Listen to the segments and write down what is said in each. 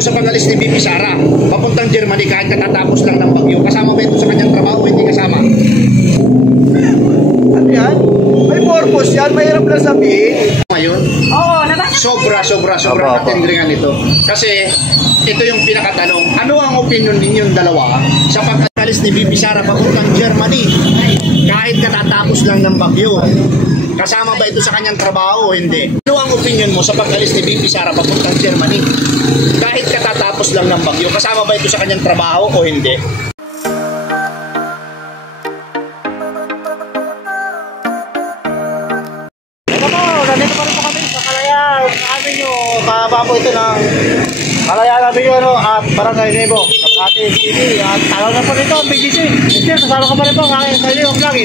mo sa pag-alis ni VP Sara papuntang Germany kahit katatapos lang ng bagyo? Kasama ba ito sa kanyang trabaho o hindi kasama? Ano yan? May purpose yan, mahirap lang sabihin. Ngayon, sobra katindringan ito. Kasi ito yung pinakatanong, ano ang opinion ninyong dalawa sa pag-alis ni VP Sara papuntang Germany kahit katatapos lang ng bagyo? Kasama ba ito sa kanyang trabaho o hindi? Ano ang opinion mo sa pag-alis ni VP Sara papuntang Germany kahit katatapos lang ng bagyo? Kasama ba ito sa kanyang trabaho o hindi? Nandito pa rin po kami sa Kalayaan. Amin yung kahaba po ito ng Kalayaan Avenue at Barangay Nebo at ating TV. At tawag na po nito ang BGC. Sir, kasama ka pa rin po ang aking kailangang vlog.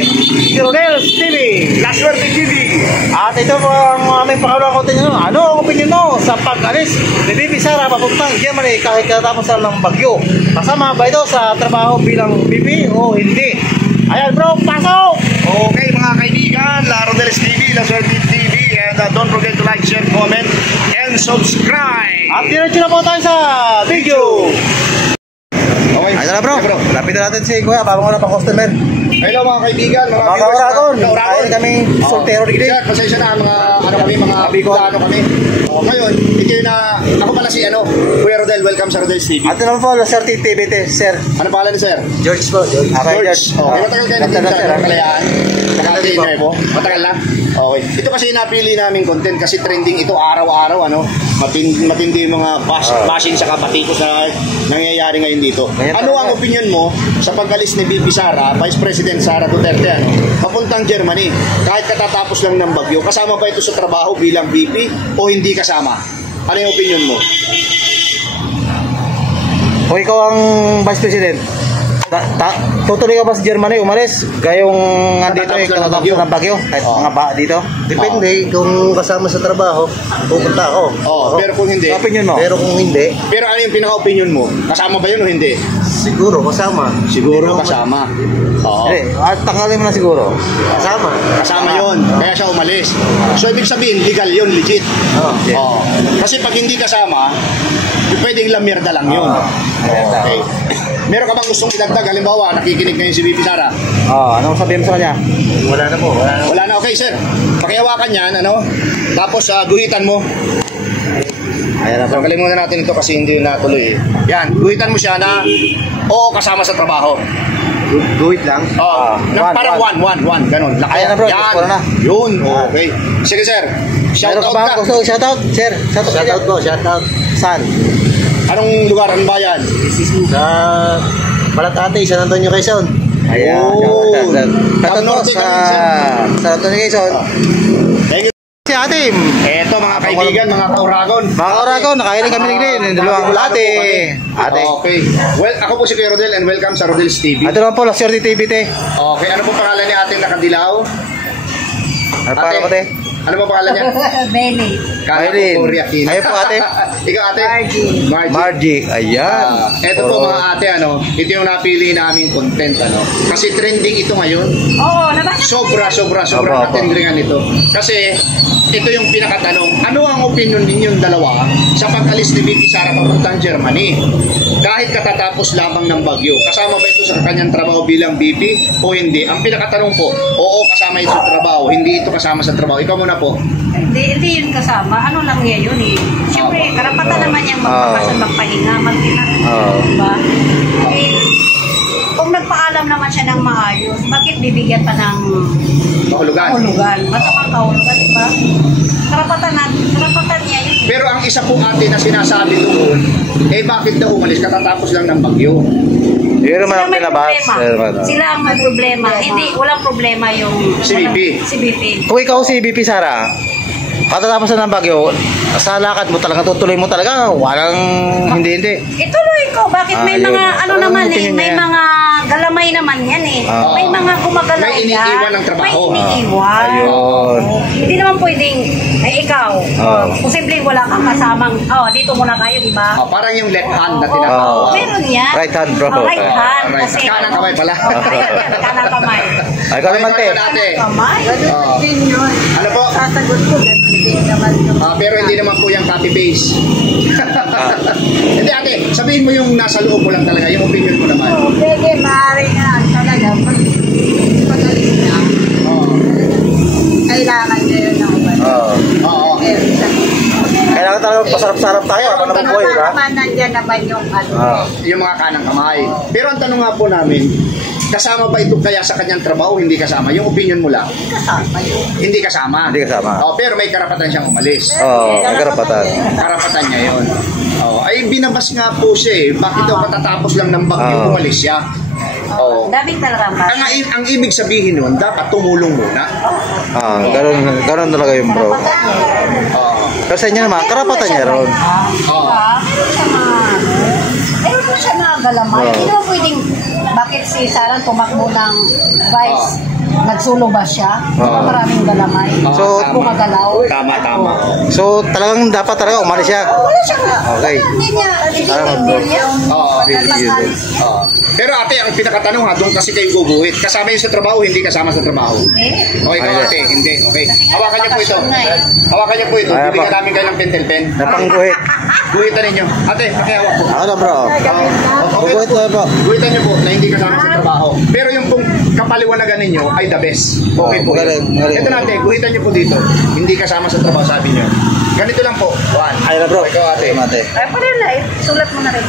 Si Rodels TV, Laswerte TV. At ito po ang aming pakawalang konti nyo. Ano ang opinion mo sa pag-alis ni VP Sara papuntang Germany kahit katapos lang ng bagyo? Kasama ba ito sa trabaho bilang VP o hindi? Ayan bro, pasok! Okay mga kaibigan, Rodels TV, Laswerte TV. And don't forget to like, share, comment, and subscribe. At diretso na po tayo sa video. Okay. Ayun na bro, lapitan natin si Kuya, babang wala pang customer. Hello mga kaibigan, mga Kauragon. Ayun kami soltero digdi. Sir, pasensya na mga mga ano kami. Ngayon, ako pala si Kuya Rodel, welcome sa Rodel's TV. At naman po, Laswerte TV, sir. Ano pangalan ni sir? George po, George. George. Okay, matagal kayo nandito sa Kalayaan? Nakaka-inay po? Matagal na? Okay. Ito kasi napili namin content kasi trending ito araw-araw, matindi yung mga bashing sa kapatikos na nangyayari ngayon dito. Ano ang opinion mo sa pag-alis ni VP Sara, Vice President Sara Duterte, papuntang Germany, kahit katatapos lang ng bagyo? Kasama ba ito sa trabaho bilang VP o hindi kasama? Ano yung opinion mo? Kung ikaw ang Vice President, tutuloy ka ba sa Germany umalis? Gayong andito katatapos ng bagyo? Kahit mga ba dito? Depende kung kasama sa trabaho, pupunta ako. Pero kung hindi? Opinion mo? Pero kung hindi, Pero ano yung pinaka-opinion mo? Kasama ba yun o hindi? siguro kasama. Siguro kasama. Oo. At tanggalin mo na siguro. Kasama. Kasama yun. Kaya siya umalis. So, ibig sabihin, legal yun, legit. Oo. Kasi pag hindi kasama, pwedeng lamirda lang yun. Okay. Meron ka bang gustong idagdag? Halimbawa, nakikinig ngayon si VP Sara. Anong sabihin mo sa kanya? Wala na po. Wala na. Okay, sir. Pakihawakan yan, tapos guhitan mo. Ayan na So, kalimutan natin ito kasi hindi natuloy. Yan, guhitan mo siya na oo, kasama sa trabaho. Guhit lang. Parang one, ganun. Ayan na bro, Yan. na. Yun, okay. Sige, sir. Shoutout ka. Shoutout, sir. Shoutout po, shoutout. Saan? Anong lugar? Anong bayan? Sa Malatate, San Antonio, Quezon. Ayan. Shoutout po sa San Antonio, Quezon. Thank you. Si Atim. Eto mga kaibigan, mga kauragon. Mga kauragon, nakahiling kami din. Dalawang ate. Okay. Well, ako po si Kuya Rodel and welcome sa Rodel's TV. Ato naman po, Laswerte TV, te. Okay, ano po pangalan ni ating nakadilaw? Ano pangalan ko, te? Ano po pangalan niya? Benny. Aileen. Ayun po, ate. Ikaw, ate? Margie. Ayan. Eto po mga ate, ito yung napili naming content, Kasi trending ito ngayon. Oo, naman. Sobra katindringan ito. Kasi ito yung pinakatanong, ano ang opinion ninyong dalawa sa pag-alis ni VP Sara papuntang Germany kahit katatapos lamang ng bagyo? Kasama ba ito sa kanyang trabaho bilang VP o hindi? Ang pinakatanong po, oo, kasama ito sa trabaho, hindi ito kasama sa trabaho. Ikaw muna po. Hindi yun kasama. Ano lang niya yun eh. Siyempre, karapatan naman niyang magpapasal, magpahinga, diba? Kung nagpaalam naman siya ng maayos, bakit bibigyan pa ng kahulugan? Masamang kahulugan, diba? Karapatan niya yun. Pero ang isa po ate na sinasabi doon, bakit daw umalis katatapos lang ng bagyo? Yun naman ang pinabas. Sila ang may problema. Hindi, walang problema yung Si VP. Kung ikaw si VP Sara, katatapos na ng bagyo, sa lakad mo talaga, tutuloy mo talaga, walang hindi. Ituloy ko. Bakit may mga, may mga galamay naman yan eh. May mga gumagalaw yan. May iniiwan ng trabaho. May iniiwan. Ayun. Hindi naman pwedeng, ikaw, posibleng wala kang kasamang, dito muna kayo, di ba? Parang yung left hand na tinatawag. Meron yan. Right hand, bro. Right hand. Kasi, Kanang kamay pala. Kanang kamay. Ay, ikaw naman, te. Kamay? Ano po? Sasagot ko, gano'n Hindi naman yung... Pero hindi naman po yung copy-paste. Hindi ate, sabihin mo yung nasa loob mo lang talaga, yung opinion mo naman. Oo, pwede, maaari nga. Talaga, pag-alis niya, kailangan niya yun ng ubat. Oo. Kailangan talaga pasarap-sarap tayo. Ano naman po yun, ha? naman nandiyan naman yung ano. Yung mga kanang kamay. Pero ang tanong nga po namin, kasama ba ito kaya sa kanyang trabaho o hindi kasama? Yung opinion mo lang. Kasama yun. Hindi kasama. Hindi kasama. Pero may karapatan siyang umalis. Oo, may karapatan. Karapatan niya yun. Ay binabas nga po siya eh. Bakit daw katatapos lang ng bagyo umalis siya? Daming talagang bata. Ang ibig sabihin nun, dapat tumulong muna. Ganun talaga yung bro. Pero sa inyo naman, karapatan niya ron. Meron siya mga galamay. Hindi naman pwedeng, bakit si Sarah tumakbo ng vice, nagsulo ba siya? Maraming galamay. So, bumagalaw. Tama. So, talagang dapat talaga umalis siya. Wala siya nga. Okay. Hindi niya. Pero ate, ang pinakatanong ha, doon kasi kayo guguhit. Kasama yun sa trabaho, hindi kasama sa trabaho. Okay ka ate, hindi. Okay. Hawakan niyo po ito. Hawakan niyo po ito. Bibigyan namin kayo ng pentel pen. Napangguhit. Guhitan ninyo. Ate, pakihawak po. Ako na bro. Guguhit na po. Guhitan niyo po na hindi kasama sa trabaho. Pero yung pong kapaliwanagan ninyo ay the best. Okay po. Magaling. Ito na ate, guhitan niyo po dito. Hindi kasama sa trabaho, sabi niyo. Ganito lang po. One. Ayun na bro. Ikaw ate. Ay, pa rin na. Sulat mo na rin.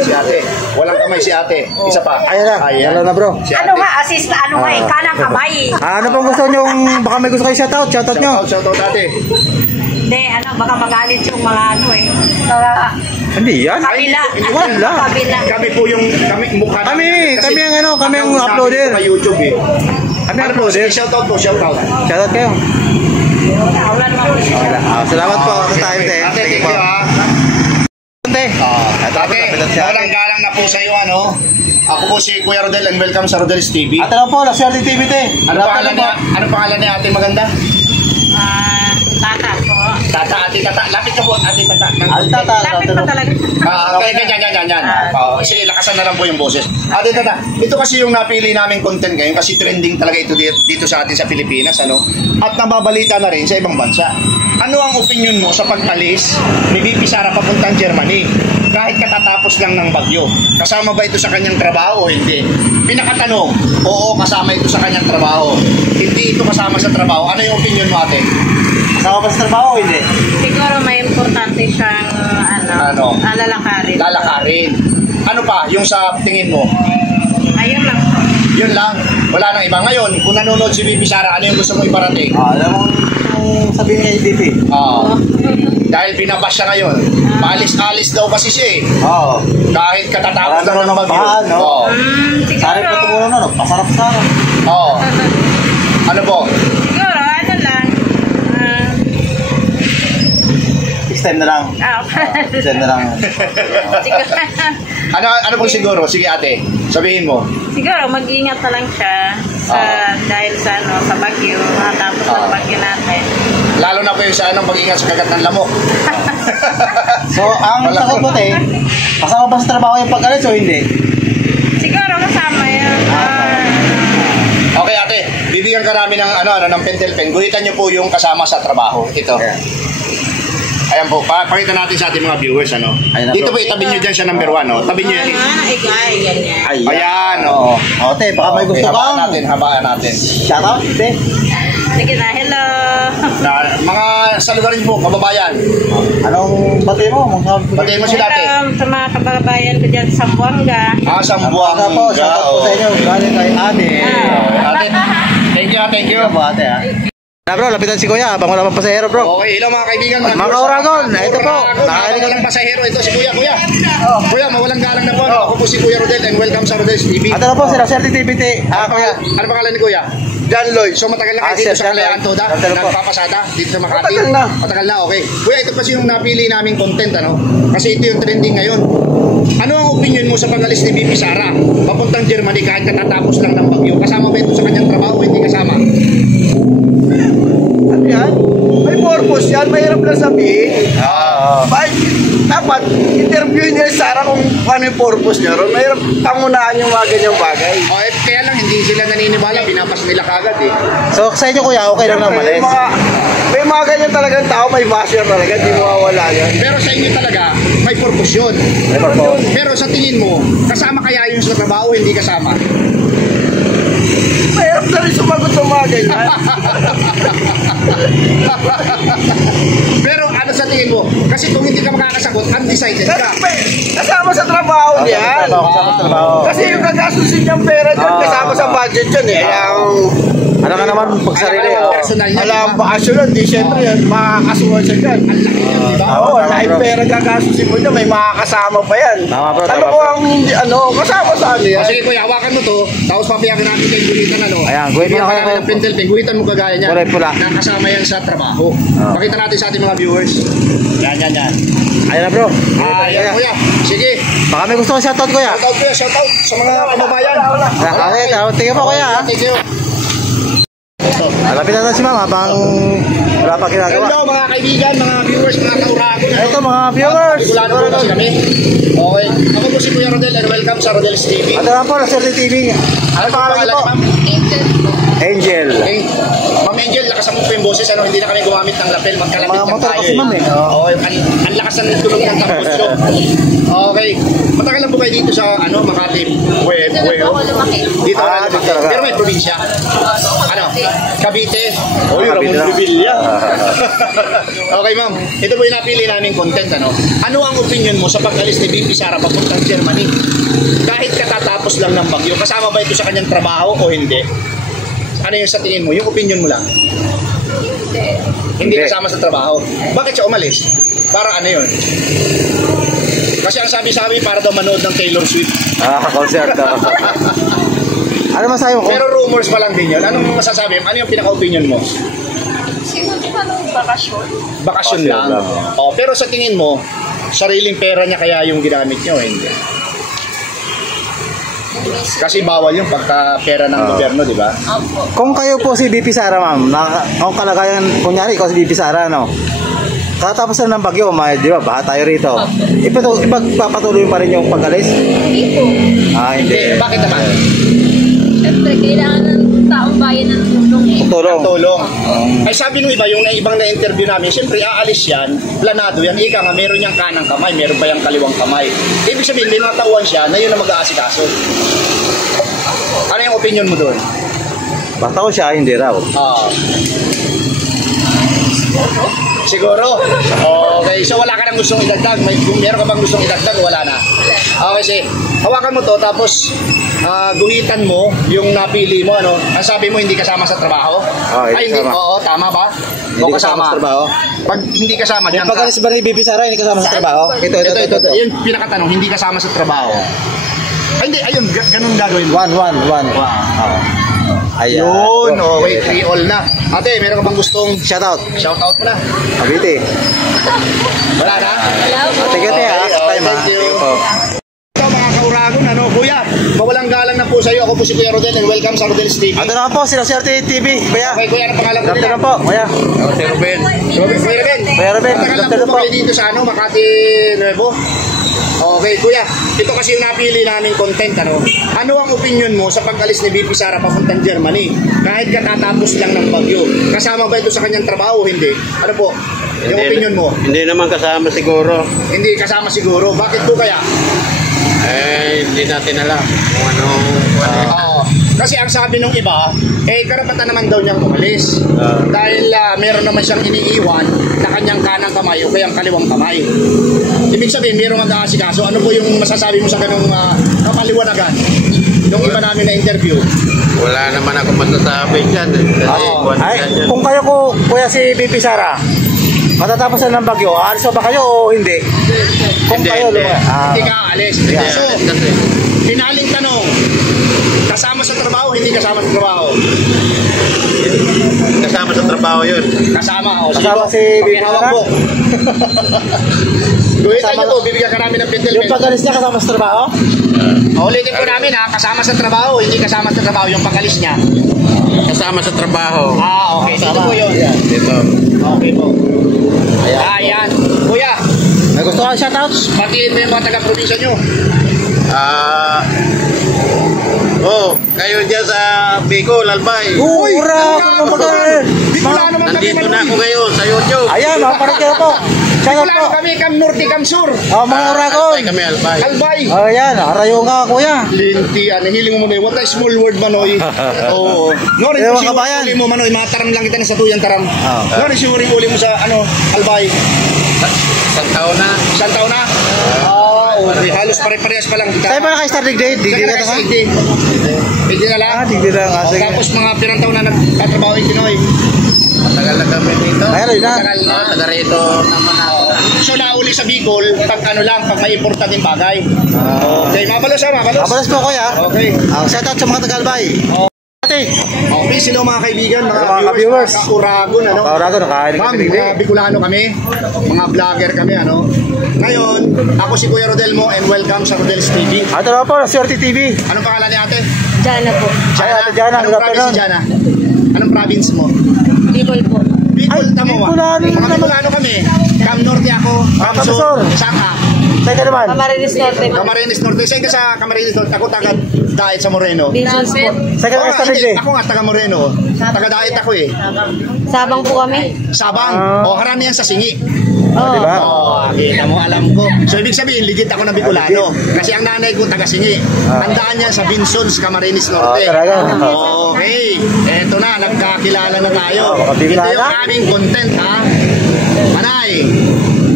Si ate. Walang kamay si ate. Isa pa. Ayun na. Ayun na bro. Si ate. Ano nga, assist na ano nga eh, kanang kamay. Ano pong gusto nyo? Baka may gusto kayo shoutout? Shoutout nyo? Shoutout ate. Hindi, baka magalit yung mga ano eh. Hindi yan. Kabila. Wala. Kabila. Kami po yung mukha namin. Kami ang kami ang uploader. Sa YouTube eh. Kami ang Ano po? uploader. Shoutout po, shoutout. Shoutout kayo. Wala naman. Salamat po sa time, te. Ate, Sige thank po. you ha. Te. Ate, walang galang na po sa iyo ano. Ako po si Kuya Rodel and welcome sa Rodel's TV. At ano po, Laswerte TV, te. Ano pangalan ni ate maganda? Tata po. Tata, ate, tata. Lapit ka po, ate, tata. Lapit pa talaga. Okay, ganyan. Sige, lakasan na lang po yung boses. Ate, tata, ito kasi yung napili naming content ngayon kasi trending talaga ito dito sa atin sa Pilipinas, ano? At nababalita na rin sa ibang bansa. Ano ang opinion mo sa pag-alis ni VP Sara papuntang Germany? Kahit katatapos lang ng bagyo. Kasama ba ito sa kanyang trabaho o hindi? Pinakatanong, oo, kasama ito sa kanyang trabaho. Hindi ito kasama sa trabaho. Ano yung opinion mo, ate? Kasama pa sa trabaho, hindi? Siguro may importante siyang lalakarin. Lalakarin. Ano pa, yung sa tingin mo? Ayun lang. Yun lang. Wala nang iba. Ngayon, kung nanonood si VP Sara, ano yung gusto mo iparating? Alam mo yung sabihin niya yung VP. Dahil binabas siya ngayon. Paalis-alis daw kasi siya eh. Oo. Kahit katatapos Wala lang ng bagyo. naman no? Oo. Sarap Siguro, na tumulong na, no? Pasarap-sarap. Oo. Ano po? siguro, ano lang. Extend na lang. Extend na lang. Siguro, Ano po siguro? Sige ate, sabihin mo. siguro mag-ingat na lang siya dahil sa sa bagyo, matapos ng bagyo natin. Lalo na po yung sa pag-ingat sa kagat ng lamok. So, ang sagot mo, te, kasama ba sa trabaho yung pag-alis o hindi? Siguro kasama yun. Okay ate, bibigyan ka namin ng ng pentel pen. Guhitan niyo po yung kasama sa trabaho. Ito. Ayan po, pakita natin sa ating mga viewers Ayan na, Dito bro. po itabi niyo diyan siya number 1 Tabi niyo yan. Ganyan. Ayan, oo. O, te, baka may gusto habaan kang habaan natin. shoutout, te. Sige na, hello. Mga sa lugar niyo po, kababayan. Anong bati mo? Batiin mo sila ate. Hello sa mga kababayan ko dyan sa Buanga. Sambuanga po, shoutout po sa inyo. Galing kay ate. Ate, thank you. Po, ate, ha. Na bro, lapitan si Kuya habang wala pang pasahero bro. Okay, hello mga kaibigan. Mga Oragon, ito po. Nakakalikan ng pasahero. Ito si Kuya. Kuya, mawalang galang na po. Ako po si Kuya Rodel and welcome sa Rodel's TV. At ano po, si Laswerte TV, te. Kuya. Ano pangalan ni Kuya? John Lloyd. So matagal na kayo dito sa Kalayaan Toda? Nagpapasada dito sa Makati? Matagal na, okay. Kuya, ito kasi yung napili naming content, Kasi ito yung trending ngayon. Ano ang opinion mo sa pag-alis ni VP Sara papuntang Germany kahit katatapos lang ng bagyo? Kasama ba ito sa kanyang trabaho o hindi kasama? Ano yan? May purpose yan, mahirap lang sabihin. Dapat, interview niya si Sarah kung ano yung purpose niya ron. Mahirap pangunahan yung mga ganyang bagay. Kaya lang hindi sila naniniwala, pinapas nila kagad eh. So sa inyo kuya, okay lang na umalis? May mga ganyan talagang tao, may basher talaga, di mawawala yan. Pero sa inyo talaga, may purpose yun. Pero sa tingin mo, kasama kaya yung sa trabaho, hindi kasama? Mahirap na rin sumagot sa mga ganyan. Pero ano sa tingin mo? Kasi kung hindi ka makakasagot, undecided ka. Kasama sa trabaho niyan. Kasama sa trabaho. Kasi yung gagastusin niyang pera dyan, kasama sa budget yun eh. Ano ka naman pag sarili? Alam mo, personal niya, Alam, di ba? bakasyon nun, di syempre yan, makakasuhan siya dyan. Ang laki yan, di ba? Oo, tama, lahat bro. pera gagastusin mo dyan, may makakasama pa yan. Tama, bro, Ano tama, ko bro. ang hindi, kasama sa ano yan? O sige kuya, hawakan mo to, tapos papayagan natin kay guhitan ano. Ayan, guhit mo na Bibigyan kayo. ka namin ng pentel pen, guhitan mo kagaya niyan. Kulay pula. Na kasama yan sa trabaho. Ah. Pakita natin sa ating mga viewers. Yan. Ayan na bro. Yan kuya. Sige. Baka may gusto ko shoutout kuya. Shoutout kuya, shoutout sa mga kababayan. Okay, tingnan po kuya ha. Thank you. Malapit na si mama habang wala pa ginagawa. Hello mga kaibigan, mga viewers, mga kauragon. Ito mga viewers. Sigurado po kasi kami. Okay. Ako po si Kuya Rodel and welcome sa Rodel's TV. Ito lang po, Naserte TV. Ano pangalan niyo po? ma'am? Angel. Okay. Ma'am Angel, lakasan mo po yung boses. Ano, hindi na kami gumamit ng lapel. Magkalapit Mga lang motor tayo. kasi, ma'am, eh. Oo, ang lakas ng tunog ng tambutso. Okay. Matagal lang po kayo dito sa Makati. Dito Ah, na dito talaga. Pero may probinsya. Ano? Cavite. Oh, Ramon Cavite lang. Revilla. Okay, ma'am. Ito po yung napili naming content. Ano ang opinion mo sa pag-alis ni BP Sara papuntang Germany? Kahit katatapos lang ng bagyo, kasama ba ito sa kanyang trabaho o hindi? Ano yung sa tingin mo? Yung opinion mo lang? Hindi kasama sa trabaho. Bakit siya umalis? Para ano yun? Kasi ang sabi-sabi para daw manood ng Taylor Swift. Concert. Ano masabi mo? Pero rumors pa lang din yun. Anong masasabi? Ano yung pinaka-opinion mo? Siguro anong bakasyon? Bakasyon lang. lang. Oh, pero sa tingin mo, sariling pera niya kaya yung ginamit niyo? Hindi. Kasi bawal yung pagka pera ng gobyerno, di ba? Opo. Kung kayo po si BP Sara ma'am, kung kalagayan, kunyari ikaw si BP Sara, no? Katapos na ng bagyo, di ba, baha tayo rito. Ipagpapatuloy pa rin yung pag-alis? Hindi po. Hindi. Bakit naman? Siyempre, kailangan ng taong bayan ng tulong eh. Tulong. Tulong. Ay sabi nung iba, yung ibang na-interview namin, siyempre aalis yan, planado yan, ika nga, meron niyang kanang kamay, meron pa yung kaliwang kamay. Ibig sabihin, may natauan siya na yun ang mag-aasikaso. Ano yung opinion mo doon? Basta ko siya, hindi raw. Siguro? Okay, so wala ka nang gustong idagdag. Kung meron ka bang gustong idagdag, wala na. Okay, sige. Hawakan mo to, tapos guhitan mo yung napili mo. Ano? Ang sabi mo, hindi kasama sa trabaho? Hindi Hindi. kasama. Oo, tama ba? Hindi O kasama sa trabaho. Pag hindi kasama, Yung diyan ka. pag-alis ba ni BP Sara, hindi kasama sa trabaho? Ito. Yung pinakatanong, hindi kasama sa trabaho. Ay, hindi, ayun, ganun gagawin mo. One. Ayan. Yun, okay, 3 all na. Ate, meron ka bang gustong Shoutout. shoutout mo na? Cavite. Wala na? Thank you, ha. Okay, thank you. Ito mga kauragon, kuya, mawalang galang na po sa iyo. Ako po si Kuya Rodel and welcome sa Rodel's TV. Ito na po, Naserte TV. Kuya. Okay, kuya, anong pangalan ko Ito na nila? po, kuya. Kuya Ruben. Kuya Ruben, Matagal lang ito na po po. kayo dito sa Makati Nuevo. Okay, kuya, ito kasi yung napili namin content. Ano ang opinion mo sa pag-alis ni BP Sara papuntang Germany? Kahit katatapos lang ng bagyo. Kasama ba ito sa kanyang trabaho o hindi? Ano po? Yung opinion mo? Hindi naman kasama siguro. Hindi kasama siguro. Bakit po kaya? Hindi natin alam kung ano. Oo. Kasi ang sabi nung iba, karapatan naman daw niyang umalis. Dahil meron naman siyang iniiwan na kanyang kanang kamay o kayang kaliwang kamay. Ibig sabihin, meron mag-aasikaso. Ano po yung masasabi mo sa ganung kapaliwanagan? Yung iba namin na-interview. Wala naman ako masasabi dyan. Kasi Ay, kung kayo ko, kuya si BP Sara, matatapos na ng bagyo, aalis ba kayo o hindi? Kung Hindi, kayo, hindi. Hindi ka aalis. Yeah. So, Kasi pinaling tanong, kasama sa trabaho, hindi kasama sa trabaho? kasama sa trabaho yun. Kasama. O, Kasama si BP Pakihawak Sara? po. Guhitan niyo to, bibigyan ka namin ng pentel yung pag-alis niya kasama sa trabaho? Ulitin po namin kasama sa trabaho, hindi kasama sa trabaho yung pag-alis niya. Kasama sa trabaho. Okay. Ito po yun. Dito. Okay po. Ayan. Kuya, May gusto ka shoutout? batiin mo yung mga taga-probinsya nyo. Ah, Oh, kayo dyan sa Bicol, Albay. Ura! Bicolano man kami, Nandito na Manoy. ako ngayon sa YouTube. Ayan, mga parang po. Shout out po. Bicolano kami, Cam Norte, Cam Sur. Mga uragon. Albay kami, Albay. Albay. Ayan, arayo nga kuya. Linti, hiling mo Manoy. What a small word, Manoy. Oo. No, rin Ewan kasi kabayan. uli mo, Manoy. Mataram lang kita na sa tuyang taram. No, rin si uli mo sa, Albay. Isang taon na. Isang taon na? Okay. Halos pare-parehas pa lang kita. Tayo pa na kay Star Digday. Digday ka naman. Pwede na lang. Digday lang. O, tapos mga pirang taon na nagtatrabaho yung Pinoy. Matagal na kami dito. Ayan, yun na. Tagal na. Taga rito naman ako. So nauli sa Bicol, pag pag may importanteng bagay. Okay, mabalos ha, mabalos. Kabalas po kuya. Okay. Shout out sa mga taga-Albay. Ate. Okay, sino mga kaibigan, Mga viewers. Uragon, Uragon, nakain Ma'am, ka Digday. mga Bicolano kami, mga vlogger kami, Ngayon, ako si Kuya Rodelmo and welcome sa Rodel's TV. Ito na po, Swerte TV. Anong pangalan ni ate? Diyan na po. Ay, Ate Jana, Anong good province si afternoon. Jana? Anong province mo? Bicol po. Bicol, tamo ba? Bicolano Mga naman. Bicolano kami. Cam Norte ako, Cam Cam Sur, Sur. Saka. Tayo ka naman. Camarines Norte po. Camarines Norte. Saan ka sa Camarines Norte? Ako taga Daet sa Moreno. Visions po. Tayo ka naman Star Digday. Ako nga taga Moreno. Taga Daet ako eh. Sabang po kami. Sabang. Harami yan sa Singi. Oo. Diba? Kita mo, alam ko. So, ibig sabihin, legit ako na Bicolano. Kasi ang nanay ko, taga-Singi. Tandaan yan sa Vinsons, Camarines Norte. Talaga. Okay. Eto na, nagkakilala na tayo. Ito Makakilala. yung aming content, ha? Manay,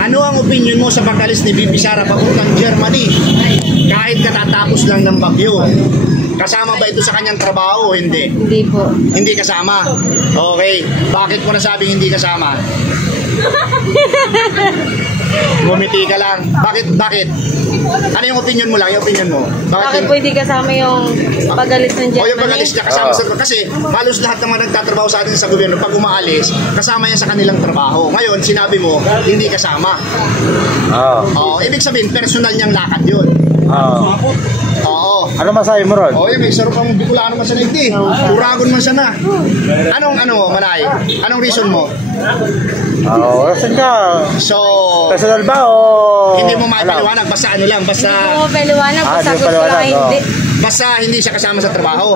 ano ang opinion mo sa pagkalis ni Bibi Sara papuntang Germany? Kahit katatapos lang ng bagyo. Kasama ba ito sa kanyang trabaho o hindi? Hindi po. Hindi kasama. Okay. Bakit mo nasabing hindi kasama? Bumiti ka lang. Bakit? Ano yung opinion mo lang? Yung opinion mo? Bakit po hindi kasama yung pag-alis ng O yung Germany? pag-alis niya kasama sa kasi halos lahat ng mga nagtatrabaho sa atin sa gobyerno pag umaalis, kasama yan sa kanilang trabaho. Ngayon, sinabi mo, hindi kasama. Ibig sabihin, personal niyang lakad yun. Oo. Ano masabi mo ron? May sarap ang Bicolano man sa ligdi. Uragon man siya na. Anong Manay? Anong reason mo? Saan ka? So, Personal ba o? hindi mo maipaliwanag, basta lang, basta Hindi po paliwanag. Ah, Basta di ko paliwanag, lang hindi. basta hindi siya kasama sa trabaho.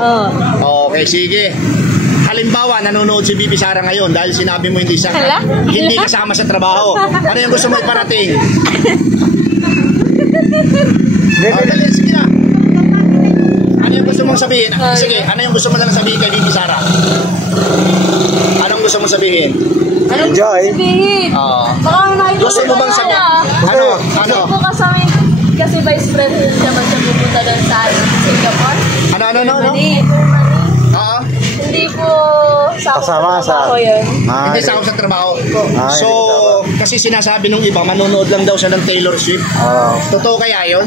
Oo. Okay, sige. Halimbawa, nanonood si Bibi Sara ngayon dahil sinabi mo hindi siya Hala? hindi kasama sa trabaho. Ano yung gusto mo iparating? Dali, sige na. Ano yung gusto mong sabihin? Sige, ano yung gusto mo na sabihin kay Bibi Sara? Anong gusto mong sabihin? Anong Enjoy. sabihin? Baka nakikita Gusto mo bang sabihin? Ano? po kasama kasi vice president naman siya pupunta doon sa Singapore. Ano? Germany. Oo. Hindi po Kasama sa- ako yun. Hindi sa sa trabaho. Ah, So, kasi sinasabi nung iba, manonood lang daw siya ng Taylor Swift. Totoo kaya yun?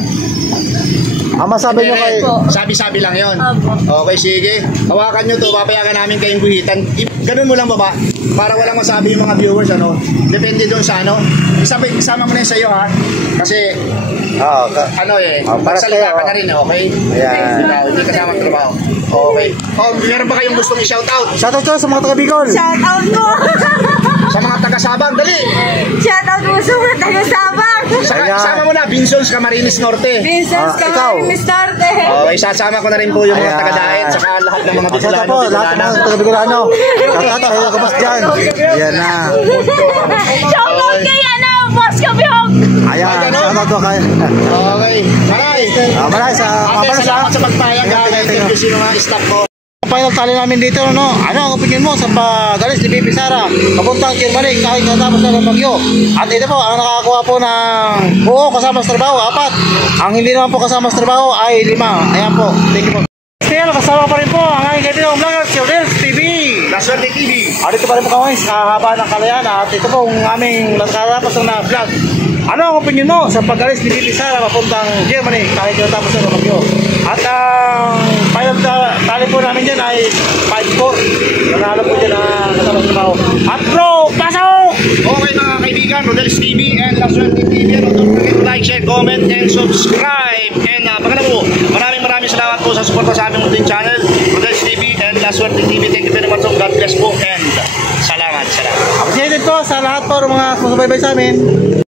Ang masabi nyo kay... Sabi-sabi lang yon. Opo. Okay, sige. Hawakan nyo to, papayagan namin kayong guhitan. Ganun mo lang baba, para walang masabi yung mga viewers, Depende doon sa Isama mo na yun sa'yo, ha? Kasi, para salita sa'yo, ka na rin, okay? Ayan. Hindi kasama ang trabaho. Okay. Meron ba kayong gustong i-shoutout? Shout out sa mga taga Bicol. Shout out po! Sa mga taga-Sabang, dali! Shout out po sa mga taga-Sabang! Ayan. Isama mo na, Vinsons, Camarines Norte. Vincent ikaw. Camarines Norte! Okay, sasama ko na rin po yung mga Ayan. taga-Daet, saka lahat ng mga Shout out Bicolano. po, lahat ng mga taga Bicolano. Shout out, hello ka boss dyan. Ayan na. Shout out kay Boss Kabihog! Ayan, shout out po kay... Okay, maray! Maraming sa mga Ate, panas, salamat sa pagpayag, ha? Thank you sa mga staff ko. Final tally namin dito, Ano ang opinion mo sa pag-alis ni Bibi Sara papuntang Germany kahit natapos na ng bagyo? At ito po, ang nakakakuha po ng buo kasama sa trabaho, 4. Ang hindi naman po kasama sa trabaho ay 5. Ayan po, thank you po. Still, kasama pa rin po ang aking kaibigan vlogger, si Rodel's TV. Laswerte TV. Dito pa rin po kami sa haba ng Kalayaan at ito po ang aming nakatapos na vlog. Ano ang opinion mo sa pag-alis ni Bibi Sara papuntang Germany kahit natapos na ng bagyo? At ang final tally po namin dyan ay 5-4. Nanalo po dyan ang kasama sa trabaho. At bro, pasok! Okay mga kaibigan, Rodel's TV and Laswerte TV. Don't forget to like, share, comment, and subscribe. And pangalawa po, maraming salamat po sa suporta sa aming munting channel, Rodel's TV and Laswerte TV. Thank you very much. God bless po and salamat. Appreciated po sa lahat po ng mga sumusubaybay sa amin.